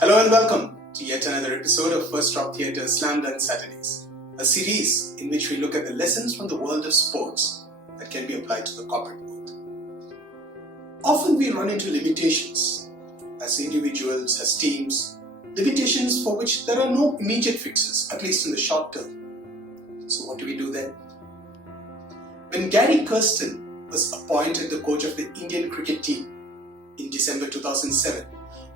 Hello and welcome to yet another episode of First Drop Theatre's Slam Dunk Saturdays, a series in which we look at the lessons from the world of sports that can be applied to the corporate world. Often we run into limitations as individuals, as teams, limitations for which there are no immediate fixes, at least in the short term. So what do we do then? When Gary Kirsten was appointed the coach of the Indian cricket team in December 2007,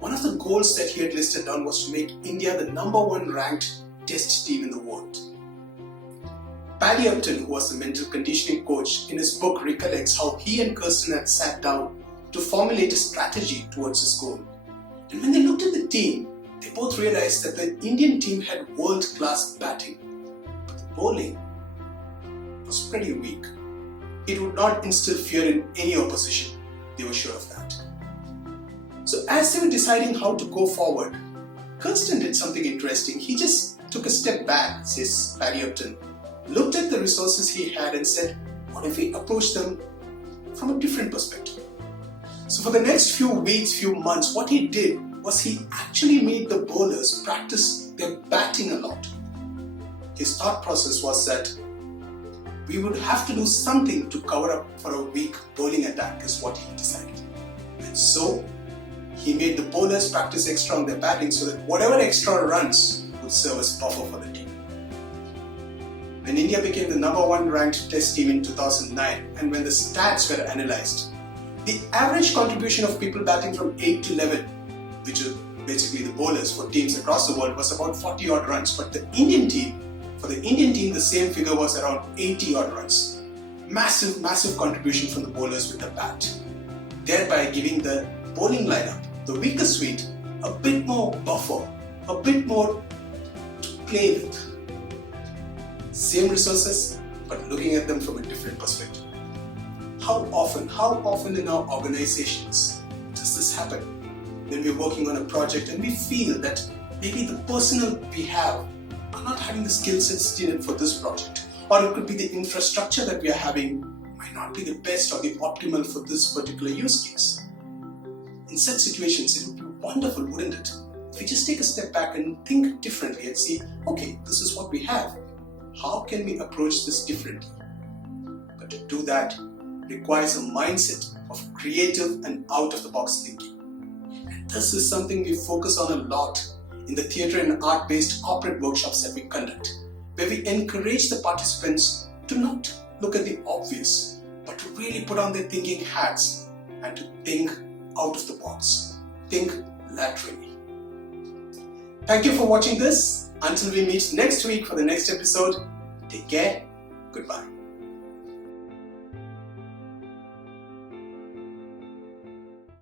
one of the goals that he had listed down was to make India the number one ranked test team in the world. Paddy Upton, who was the mental conditioning coach, in his book recollects how he and Kirsten had sat down to formulate a strategy towards this goal. And when they looked at the team, they both realized that the Indian team had world-class batting, but the bowling was pretty weak. It would not instill fear in any opposition, they were sure of that. So as they were deciding how to go forward, Kirsten did something interesting. He just took a step back, says Paddy Upton, looked at the resources he had and said, what if we approach them from a different perspective? So for the next few weeks, few months, what he did was he actually made the bowlers practice their batting a lot. His thought process was that we would have to do something to cover up for a weak bowling attack is what he decided. And so he made the bowlers practice extra on their batting so that whatever extra runs would serve as buffer for the team. When India became the number one ranked test team in 2009 and when the stats were analysed, the average contribution of people batting from 8 to 11, which is basically the bowlers for teams across the world, was about 40 odd runs. But for the Indian team, the same figure was around 80 odd runs. Massive contribution from the bowlers with the bat, thereby giving the bowling lineup, the weaker suite, a bit more buffer, a bit more to play with. Same resources, but looking at them from a different perspective. How often in our organizations does this happen? When we're working on a project and we feel that maybe the personnel we have are not having the skill sets needed for this project, or it could be the infrastructure that we are having might not be the best or the optimal for this particular use case. In such situations, it would be wonderful, wouldn't it? If we just take a step back and think differently and see, okay, this is what we have. How can we approach this differently? But to do that requires a mindset of creative and out-of-the-box thinking. And this is something we focus on a lot in the theatre and art-based corporate workshops that we conduct, where we encourage the participants to not look at the obvious, but to really put on their thinking hats and to think out of the box. Think laterally. Thank you for watching this. Until we meet next week for the next episode, take care. Goodbye.